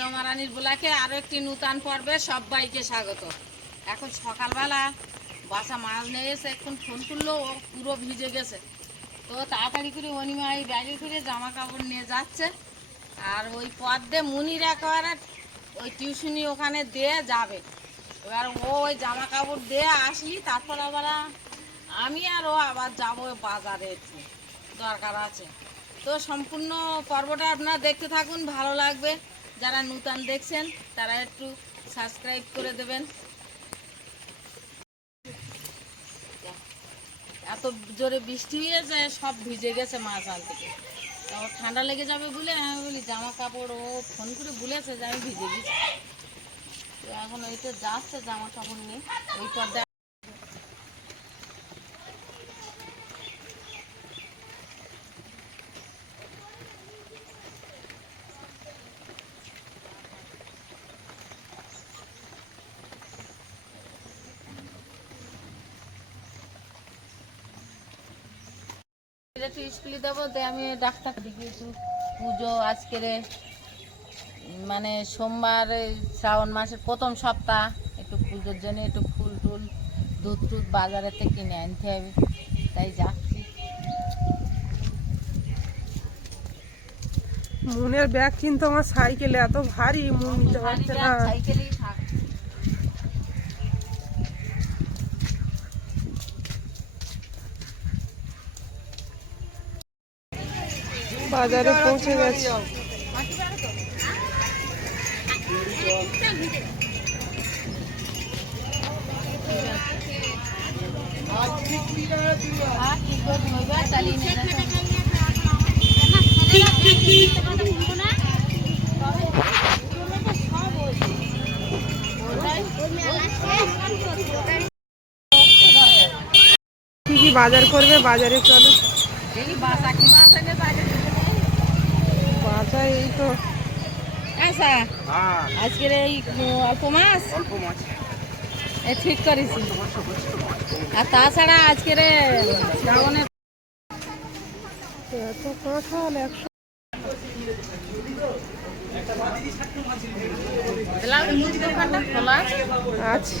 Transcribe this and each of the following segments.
রমারানীর ব্লকে আরো একটি নূতন পর্বে সবাইকে স্বাগত। এখন সকালবেলা বাসা মাছ নিয়ে এসে এখন ফোন করলো, পুরো ভিজে গেছে। তো তাড়াতাড়ি করে অনিমা এই ব্যাগে করে জামা কাপড় নিয়ে যাচ্ছে। আর ওই পথ দিয়ে মুনির একেবারে ওই টিউশনি ওখানে দিয়ে যাবে। এবার ও ওই জামা কাপড় দিয়ে আসলি তারপর আবার আমি আর ও আবার যাবো বাজারে, একটু দরকার আছে। তো সম্পূর্ণ পর্বটা আপনারা দেখতে থাকুন, ভালো লাগবে। যারা নূতন দেখছেন তারা একটু সাবস্ক্রাইব করে দেবেন। এত জোরে বৃষ্টি হয়েছে, সব ভিজে গেছে মাছ আনতে। ঠান্ডা লেগে যাবে বলে আমি বলি জামা কাপড়, ও ফোন করে বলেছে যে আমি ভিজে গেছি। তো এখন ওই তো যাচ্ছে জামা কাপড় নিয়ে ওই পর্দা। একটু স্কুলে দেবো, আমি ডাক্তার দিকে একটু পুজো আজকের মানে সোমবার শ্রাবণ মাসের প্রথম সপ্তাহ, একটু পুজোর জন্য একটু ফুল টুল দুধ টুধ বাজারেতে কিনে আনতে হবে, তাই যাচ্ছি। মুনের ব্যাগ কিন্তু আমার সাইকেলে এত ভারী, মুন নিতে পারছে না। সাইকেলেই থাক। বাজারে পৌঁছে গেছে। কি কি বাজার করবে? বাজারে চলো। বাজার এই তো আজকের এই অল্প মাছ ঠিক করেছি। আর তাছাড়া আজকের শ্রাবণের এত কাঁঠাল 100। খোলা আছে।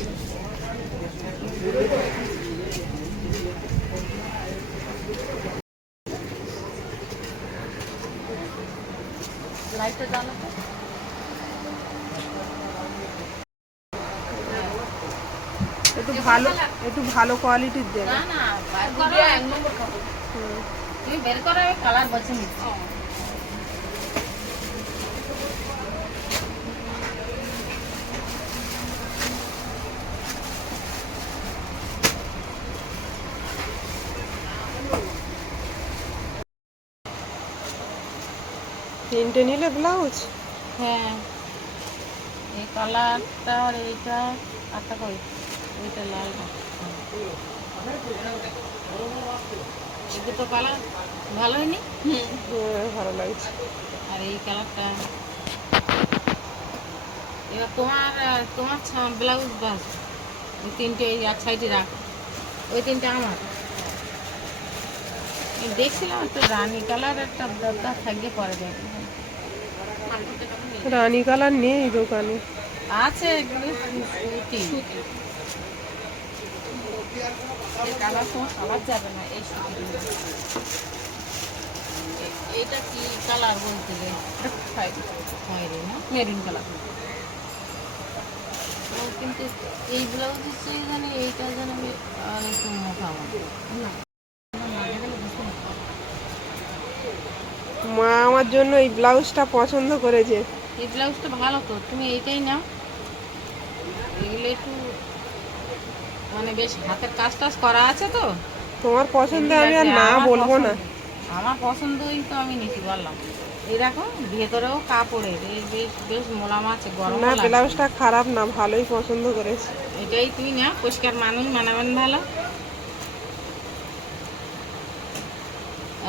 লাইটটা জ্বালো তো। একটু ভালো কোয়ালিটির দেবে। না না, এক নম্বর কাপড় তুমি বের করো, আমি কালার বসে নিচ্ছি। তিনটে নিলে ব্লাউজ? হ্যাঁ, এই কালারটা আর এইটা আটটা কই, ওইটা লালটা। এই দুটো কালার ভালো হয়নি? ভালো লাগছে। আর এই কালারটা এবার তোমার ব্লাউজ বাস ওই তিনটে এক সাইডে রাখ, ওই তিনটে আমার। দেখছিলাম একটা রানী কালার একটা দরকার থাকবে, পরে দেখ। রানী কালার নেই দোকানে। আছে এগুলো সুতি, এই কালার তোমার কালার যাবে না এই সুতিগুলো। এইটা কি কালার বলতে গেলে খয়েরি না, মেরুন কালার। কিন্তু এই ব্লাউজের চেয়ে জানি এইটা যেন আর একটু মোটা আমার। মা আমার জন্য এই ব্লাউজটা পছন্দ করেছে। এই ব্লাউজটা ভালো তো, তুমি এইটাই নাও। এগুলো একটু মানে বেশ হাতের কাজ টাজ করা আছে তো। তোমার পছন্দে আমি আর না বলবো না। আমার পছন্দই তো আমি নিতে পারলাম। এই দেখো ভেতরেও কাপড়ের বেশ বেশ মোলাম আছে, গরম না। ব্লাউজটা খারাপ না, ভালোই পছন্দ করেছি। এটাই তুই না, পরিষ্কার মানুষ মানাবেন ভালো।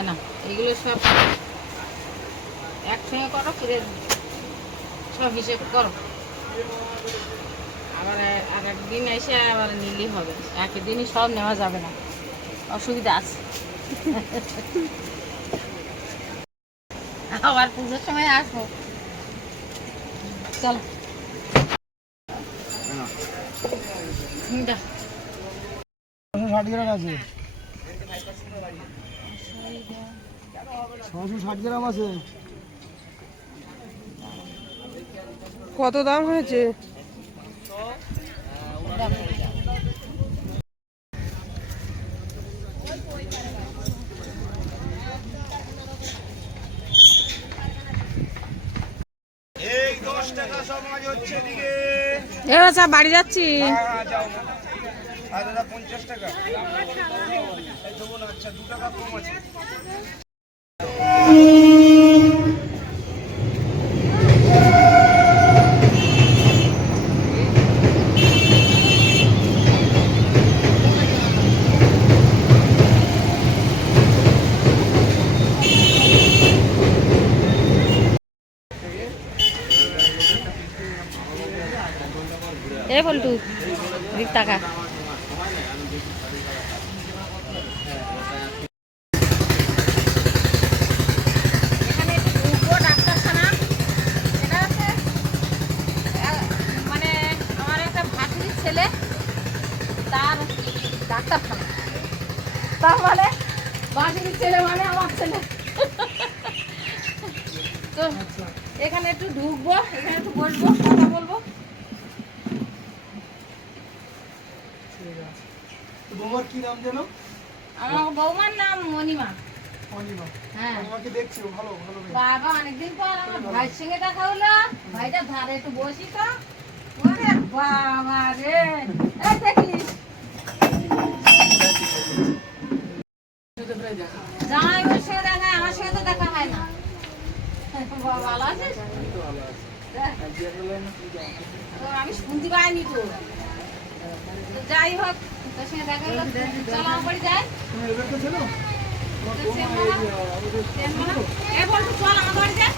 না এগুলো সব একসঙ্গে করো, ফিরে সব হিসেব করো। আবার আর একদিন এসে আবার নিলেই হবে, একদিনই সব নেওয়া যাবে না, অসুবিধা আছে। আবার পুজোর সময় আসবো। চল যা। 660 গ্রাম আছে, 660 গ্রাম আছে। কত দাম হয়েছে? এই 10 টাকা সব মাছ হচ্ছে এদিকে। এবার সব বাড়ি যাচ্ছি। যাও। আর দাদা 50 টাকা। এই দেবো না, আচ্ছা 2 টাকা কম আছে। এ বলটু দিক টাকা এখানে একটু ঢুকবো ডাক্তারখানা। এটা হচ্ছে মানে আমার একটা ভাতির ছেলে, তার ডাক্তারখানা। তার মানে ভাতির ছেলে মানে আমার ছেলে। তো এখানে একটু ঢুকবো, এখানে একটু বসবো, কথা বলবো। তোমার কি নাম জানো? আমার বৌমার নাম মণিমা। অনিমা। হ্যাঁ তোমাকে দেখছি, ভালো ভালো মেয়ে। বাবা, অনেকদিন পর আমার ভাইয়ের সঙ্গে দেখা হলো। ভাইটা ধারে একটু বসি তো। ওরে বাবা রে, এই দেখিস জামাইবাবুর সঙ্গে দেখা, আমার সঙ্গে তো দেখা হয় না। বাবা, ভালো আছিস? তো আমি শুনতে পাইনি তো। তো যাই হোক, তোর সঙ্গে দেখা হলো। চলো আমার বাড়ি যাই। তুমি এবার তো ছিল? এ বলতো চল আমার বাড়ি যাই।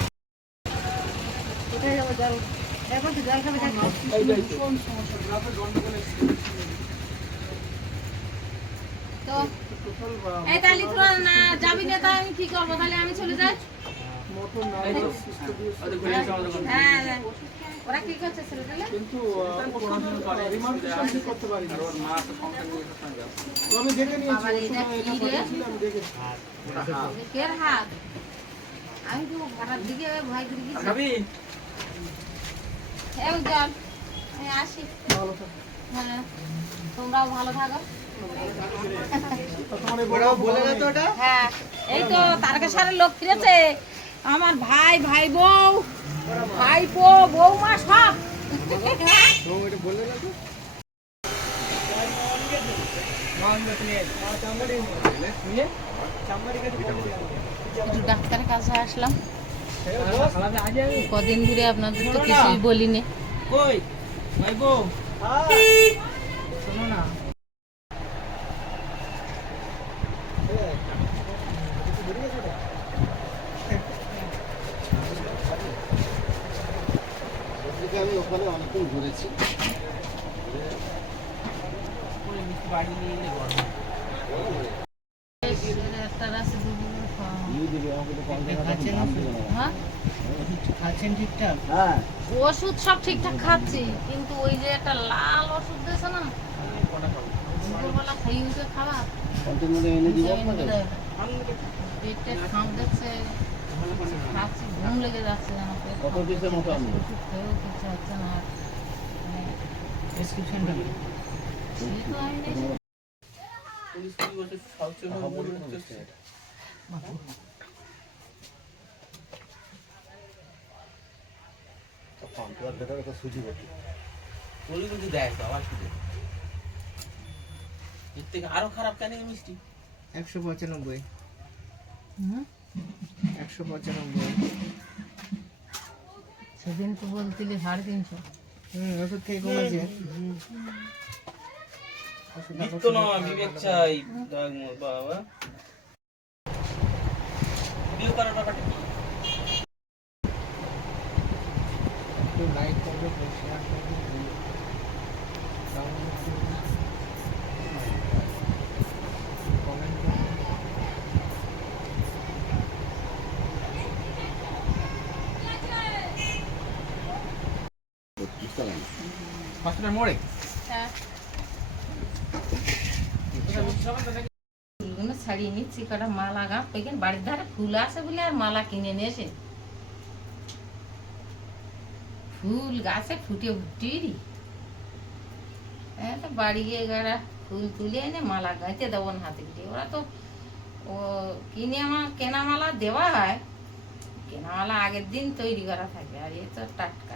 এই যাই তো। কোন সমস্যা? গ্রাফে গন্ডগোল এসেছে। তো টোটাল এই তাহলে তোরা না যাবি না, তাই আমি কি করবো? তাহলে আমি চলে যাই। মটন না সিস্টেম দিয়ে হ্যাঁ হ্যাঁ। ওরা কি করছে ছেলেগুলো? কিন্তু রিমার্কেশন ঠিক করতে পারি না। তো আমি দেখে নিয়েছি, বাবার ওই এটা সময় এটা কি রে? পাঠিয়েছিল, আমি দেখেছি। কের হাত? আমি তো ঘরের দিকে ভয় করে গেছি। এই চল, আমি আসি। ভালো থাকো। হ্যাঁ, তোমরাও ভালো থাকো। তোমার এই বড় বলে না তো এটা? হ্যাঁ, এই তো তারকেশ্বরের লোক ফিরেছে। আমার ভাই, ভাই বউ, ভাইপো, বৌমা সব। তো এটা বললে না তো? একটু ডাক্তারের কাছে আসলাম। কদিন ধরে আপনাদের তো কিছুই বলিনি। কই ভাইবো, শোনো না, আমি ওখানে অনেকক্ষণ ঘুরেছি। হ্যাঁ? হ্যাঁ, ওষুধ সব ঠিকঠাক খাচ্ছি, কিন্তু ওই যে একটা লাল ওষুধ দিয়েছে না, দুপুরবেলা খেয়ে উঠে খাবার, এনে দিব আপনাকে। পেটে খাম দিচ্ছে, খাচ্ছি, ঘুম লেগে যাচ্ছে যেন। কত পিসের মতো আমি? ওষুধ খেয়েও কিছু হচ্ছে না আর। প্রেসক্রিপশনটা ঠিক হয়নি। সুজি করতে আরো খারাপ কেন এই মিষ্টি? 195 হুম? 195। সেদিন তো বলছিলি 350। ওষুধ খেয়ে কমেছে। নিত্য নয়, বিবেক চাই। বাবা ভিডিও করার ব্যাপারটা কি? লাইক করবে, শেয়ার করবে, হসপিটাল মোড়ে হ্যাঁ ফুলগুলো ছাড়িয়ে নিচ্ছি, কটা মালা গাঁ ওইখানে বাড়ির ধারে ফুল আছে বলে আর মালা কিনে নিয়ে এসে ফুল গাছে ফুটে ভর্তি। হ্যাঁ তো বাড়ি গিয়ে গাড়া ফুল তুলে এনে মালা গাঁথে দেবো না হাতে পিঠে। ওরা তো ও কেনা মালা দেওয়া হয়, কেনা মালা আগের দিন তৈরি করা থাকে, আর এ তো টাটকা,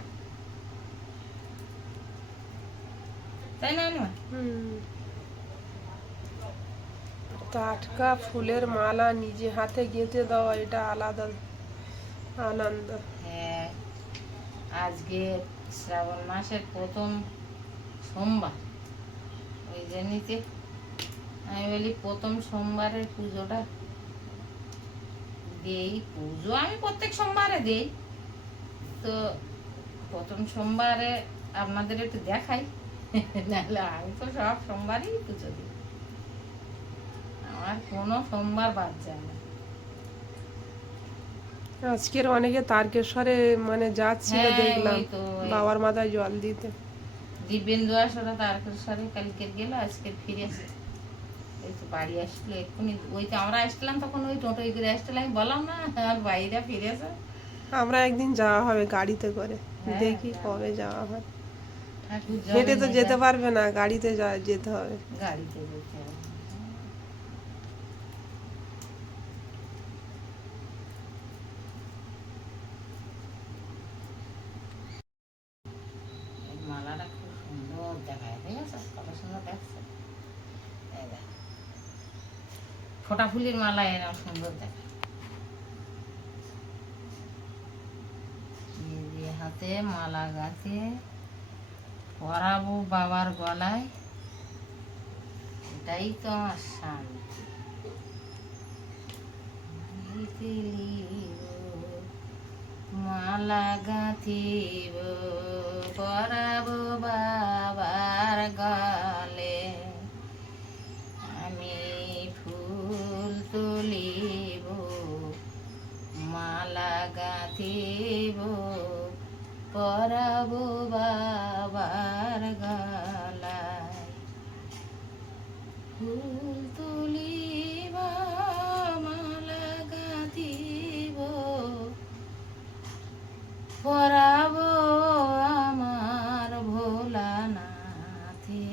তাই না? টাটকা ফুলের মালা নিজে হাতে গেঁথে দেওয়া, এটা আলাদা আনন্দ। হ্যাঁ, আজকে শ্রাবণ মাসের প্রথম সোমবার, ওই জন্যতে আমি বলি প্রথম সোমবারের পুজোটা দেই। পুজো আমি প্রত্যেক সোমবারে দেই, তো প্রথম সোমবারে আপনাদের একটু দেখাই, নাহলে আমি তো সব সোমবারই পুজো দিই, আমার কোনো সোমবার বাদ যায় না। আজকের অনেকে তারকেশ্বরে মানে যাচ্ছিল, হ্যাঁ, দেখলাম ওই তো, ওই বাবার মাথায় জল দিতে। দিব্যেন্দু আসরা তারকেশ্বরে কালকে গেল, আজকে ফিরেছে। এই তো বাড়ি আসলো এক্ষুনি, ওই তো আমরা আসলাম তখন ওই টোটোই করে আসছিলাম, আমি বললাম না আর বাইরে ফিরেছে। আমরা একদিন যাওয়া হবে গাড়িতে করে, হ্যাঁ, দেখি কবে যাওয়া হয়। ঠাকুর হেঁটে তো জলে যেতে পারবে না, গাড়িতে যেতে হবে। গাড়িতে যেতে হবে। এই মালাটা খুব সুন্দর দেখায়, ঠিক আছে? কত সুন্দর দেখছে, এই দেখ। ফোটা ফুলের মালা এরকম সুন্দর দেখায়। এই যে হাতে মালা গাঁথে পরাবো বাবার গলায়, এটাই তো আমার শান্তি। মালা গাঁথিব পরাবো বাবার গলে, আমি ফুল তুলিব মালা গাঁথিব পরাবো বাবার গলায়, ফুল তুলিব মালা গাঁথিব পরাবো আমার ভোলানাথে,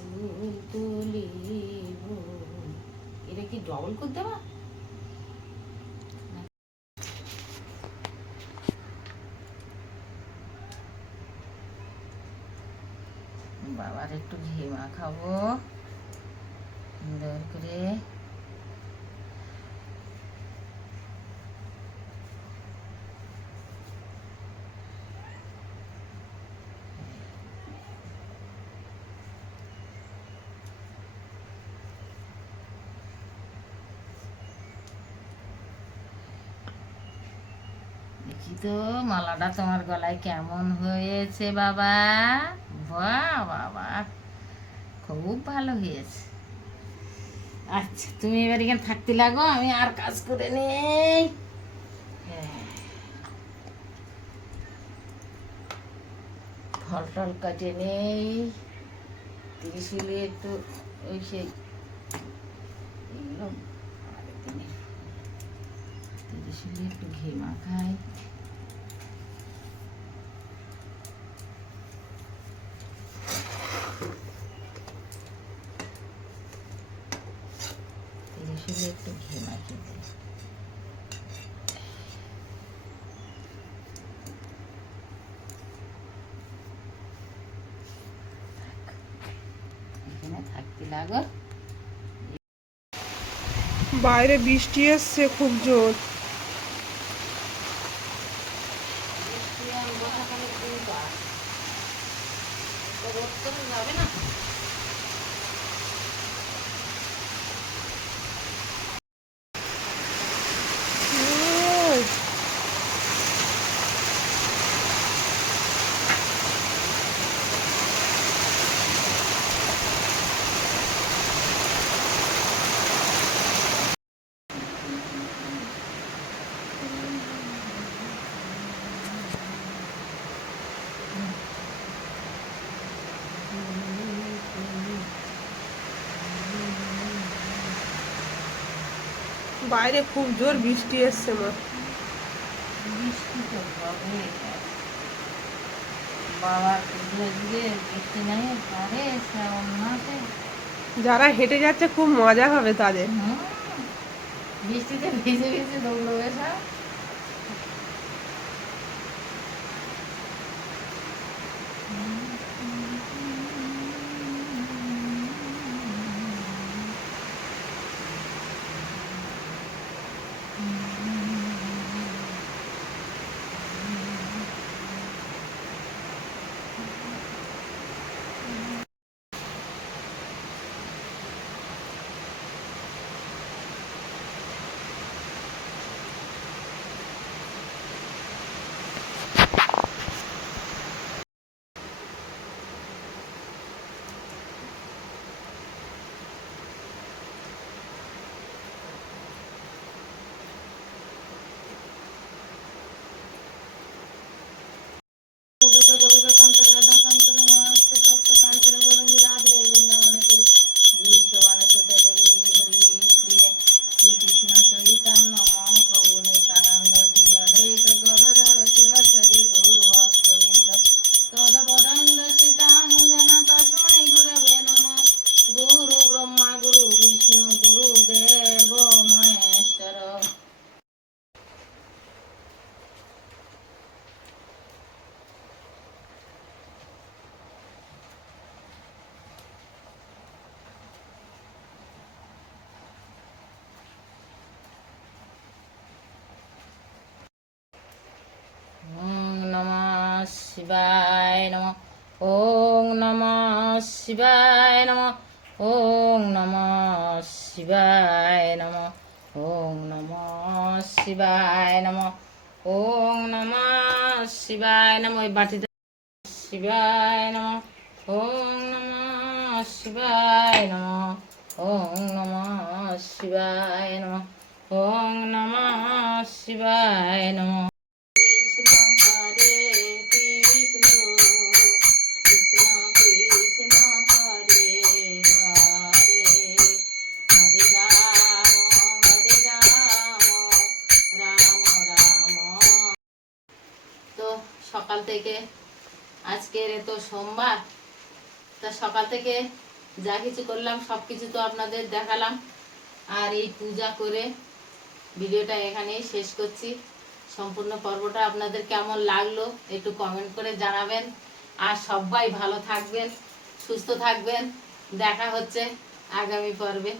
ফুল তুলিব। এটা কি ডবল করে দেবা? বাবার একটু ঘি মাখাবো সুন্দর করে। দেখি তো মালাটা তোমার গলায় কেমন হয়েছে বাবা। বাহ বাবা, খুব ভালো হয়েছে। আচ্ছা তুমি এবার এখানে থাকতে লাগো, আমি আর কাজ করে নেই। ফল টল কাটে নেই, ত্রিশুলে একটু ওই সেই এগুলো ত্রিশুলে একটু ঘি মাখাই। ত্রিশুলে একটু ঘি মাখিয়ে দিই। এখানে থাকতে লাগো। বাইরে বৃষ্টি এসছে খুব জোর। যাবে না। বাইরে খুব জোর বৃষ্টি এসছে মা। বৃষ্টি তো হবে। বাবার পুজো দিয়ে বৃষ্টি নাই পারে শ্রাবণ মাসে। যারা হেঁটে যাচ্ছে খুব মজা হবে তাদের। বৃষ্টিতে ভিজে ভিজে দৌড়বে সব। গুরু ব্রহ্মা গুরু বিষ্ণু গুরু দেব মহেশ্বর। ওম নমঃ শিবায় নমঃ। ওম নমঃ শিবায় নমঃ। ওম নমঃ শিবায় নমঃ। ওম নমঃ শিবায় নমঃ। ওম নমঃ শিবায় নমঃ। এই বাটিতে শিবায় নমঃ। ওম নমঃ শিবায় নমঃ। ওম নমঃ শিবায় নমঃ। ওম নমঃ শিবায় নমঃ। কৃষ্ণ হরে কৃষ্ণ কৃষ্ণ কৃষ্ণ হরে হরে হরে রাম রাম রাম। তো সকাল থেকে আজকের তো সোমবার, তা সকাল থেকে যা কিছু করলাম সব কিছু তো আপনাদের দেখালাম। আর এই পূজা করে ভিডিওটা এখানেই শেষ করছি। সম্পূর্ণ পর্বটা আপনাদের কেমন লাগলো একটু কমেন্ট করে জানাবেন। আর সবাই ভালো থাকবেন, সুস্থ থাকবেন। দেখা হচ্ছে আগামী পর্বে।